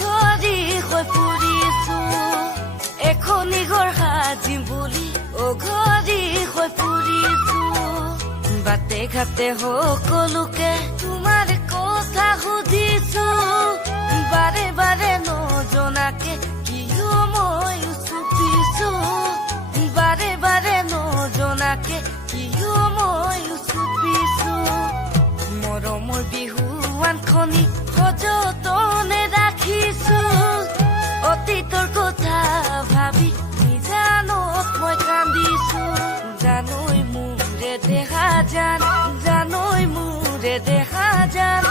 ঘড়ী হৈ ফুৰিছো এখনি ঘৰ সাজিম বুলি ঘড়ী হৈ ফুৰিছো বাটে ঘাটে সকলোকে তোমাৰ কথা সুধিছো বাৰে বাৰে নজনাকে কিয় মই চুপিছো বাৰে বাৰে নজনাকে কিয় মই চুপিছো মৰমৰ বিহুৱানখনি সযতনে ৰাখিছো অতীতৰ কথা ভাবি নিজানত মই কান্দিছো জানৈ মোৰে দেখা জান জানৈ মোৰে দেখা জান